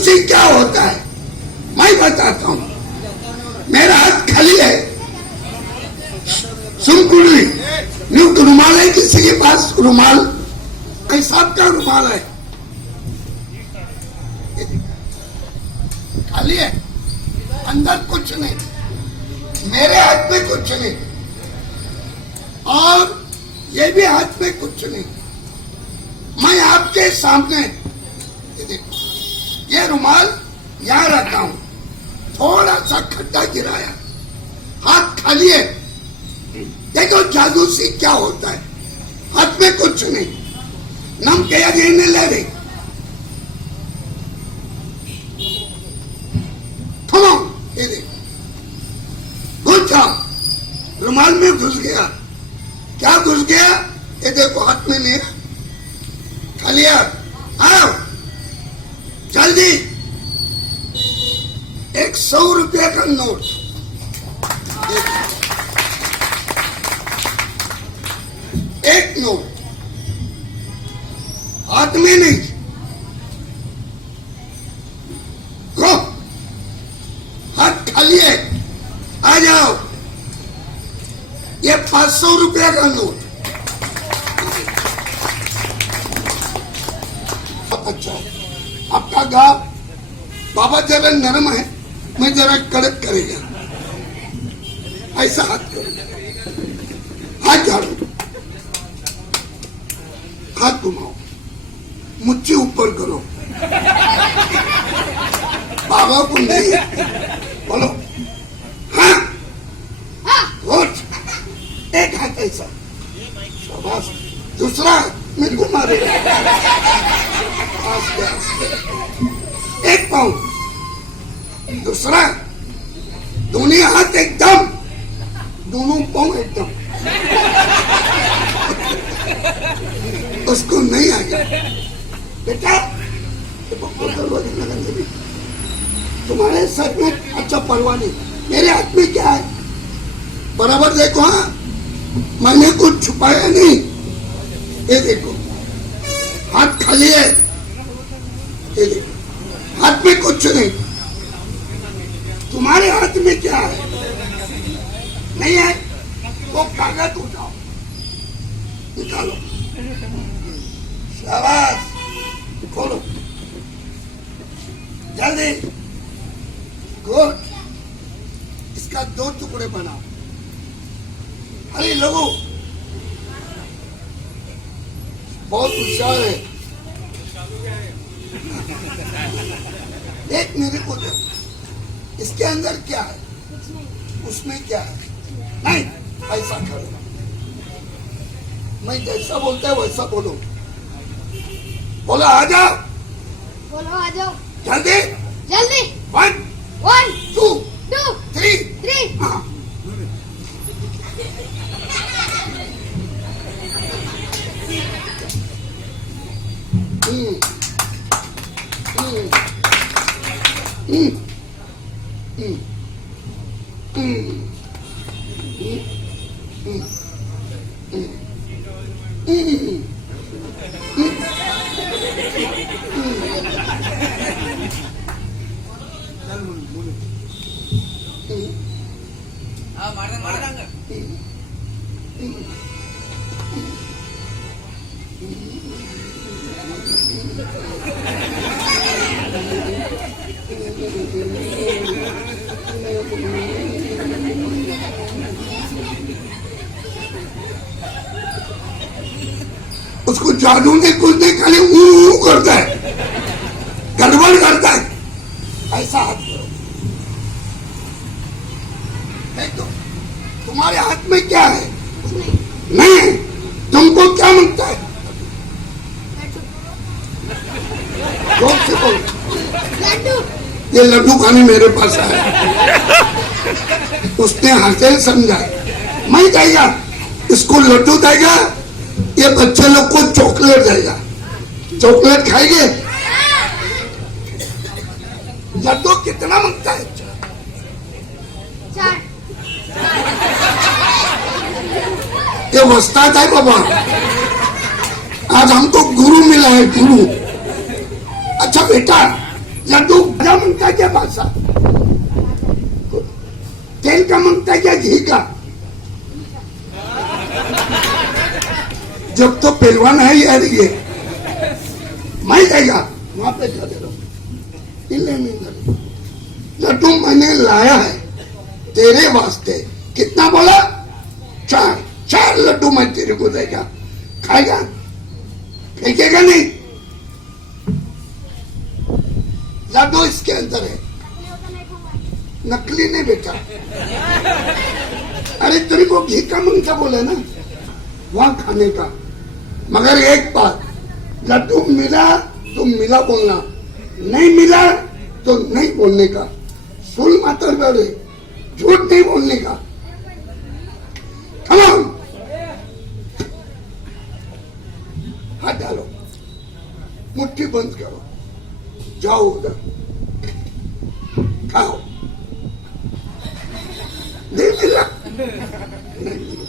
जादूसी क्या होता है मैं बताता हूं। मेरा हाथ खाली है, सुन कुंडली, न्यू रुमाल है किसी के पास? रुमाल साहब का रुमाल है, खाली है, अंदर कुछ नहीं, मेरे हाथ में कुछ नहीं और ये भी हाथ में कुछ नहीं। मैं आपके सामने ये देखो, ये रुमाल यहां रखा हूं, थोड़ा सा खड्डा गिराया, हाथ खाली है। देखो जादूसी क्या होता है, हाथ में कुछ नहीं, नम कया गिरने ले रही, थमो, ये देखो घुस जाओ, रुमाल में घुस गया, क्या घुस गया? ये देखो हाथ में नहीं, खाली हाथ, आओ जल्दी। 100 रुपया का नोट, एक नोट, हाथ में नहीं, गो, हाथ खाली है, आ जाओ। ये 500 रुपया का नोट, अच्छा आपका गाँव बाबा जरा नरम है, मैं जरा कड़क करेगा, ऐसा हाथ करो, हाथ झाड़ो, हाथ घुमाओ, मुट्ठी ऊपर करो, बाबा को नहीं बोलो, हाँ वोट, एक हाथ ऐसा, शाबाश, दूसरा मैं घुमा रहा, एक पाँव, दूसरा, दोनों हाथ एकदम, दोनों पाँव एकदम, उसको नहीं आ गया बेटा, तुम्हारे सर में अच्छा परवाह नहीं, मेरे हाथ में क्या है बराबर देखो। हाँ मैंने कुछ छुपाया नहीं, ये देखो हाथ खाली है, ये देखो हाथ में कुछ नहीं, तुम्हारे हाथ में क्या है? नहीं है वो कागज उठाओ, निकालो, शाबाश, खोलो जल्दी, गुड, इसका 2 टुकड़े बनाओ। अरे लोगों बहुत होशियार है, एक मेरे को दो, इसके अंदर क्या है, उसमें क्या है? नहीं, ऐसा करो, मैं जैसा बोलता है वैसा बोलो, बोलो आ जाओ, बोलो आ जाओ, जल्दी जल्दी, 1 1 2 2 3 हाँ उसको जादू ने कुछ नहीं, खाली ऊ करता है, गड़बड़ करता है, ऐसा हाथ करो। देखो तुम्हारे हाथ में क्या है? नहीं, तुमको क्या मिलता है? जोर से बोलो, ये लड्डू खाने मेरे पास आया, उसने हंसे समझा, मैं जाएगा इसको लड्डू देगा, ये बच्चे लोग को चॉकलेट देगा, चॉकलेट खाएंगे। लड्डू कितना मांगता है? 4। ये वस्ताद है बाबा, आज हमको गुरु मिला है, गुरु। अच्छा बेटा लड्डू भाजा मांगता क्या भाषा? तेल का मांगता क्या घी का? जब तो पहलवान है यार ये मैं जाएगा वहां पे खड़े रहो। लड्डू मैंने लाया है तेरे वास्ते। कितना बोला? 4 लड्डू मैं तेरे को देगा। खाएगा? फेंकेगा नहीं। लड्डू इसके अंदर है। नकली नहीं बेटा। अरे तेरे को घी का मंगता बोले ना वहां खाने का। मगर एक बात, लड्डू मिला तो मिला बोलना, नहीं मिला तो नहीं बोलने का। सुन मातर बड़े, झूठ नहीं बोलने का। Come on! हाथ डालो, मुट्ठी बंद करो, जाओ उधर खाओ। नहीं मिला, नहीं मिला।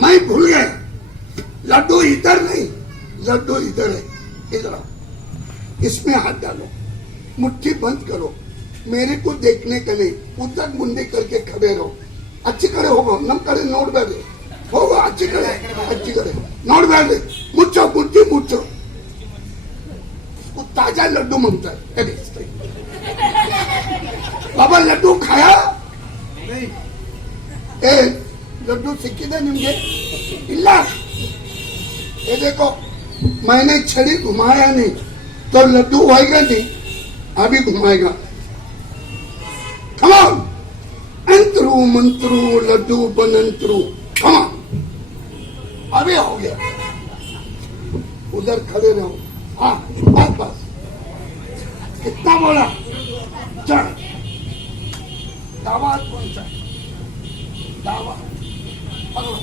मैं भूल गया, लड्डू इधर नहीं, लड्डू इधर है। इधर आओ, इसमें हाथ डालो, मुट्ठी बंद करो, मेरे को देखने के लिए उधर मुंडी करके खड़े रहो। अच्छी करे होगा, नम करे नोट बैठे होगा, अच्छी करे नोट बैठे। मुच्छो मुट्ठी मुच्छो। वो ताजा लड्डू मांगता है। बाबा लड्डू खाया? ए लड्डू सिक्किदे निम्गे इल्ला। ये देखो मैंने छड़ी घुमाया नहीं तो लड्डू होएगा नहीं, अभी घुमाएगा। Come on! अंतरू मंत्रू लड्डू बनंतरू। Come on! अभी हो गया। उधर खड़े रहो। हाँ बस। कितना बोला? 4। दावा कौन सा? दावा पकड़ो,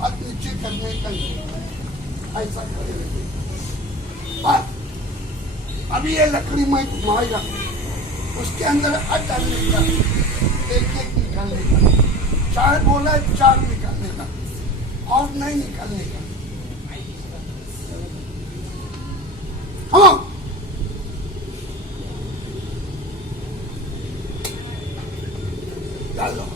हाथ नीचे करने का ऐसा खड़े रहो। अभी ये लकड़ी में घुमाएगा, उसके अंदर हाथ डालने का, एक निकालने का। 4 बोला 4 निकालने का और नहीं निकालने का। हाँ डालो।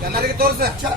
ಜನರಿಗೆ ತೋರ್ಸ अच्छा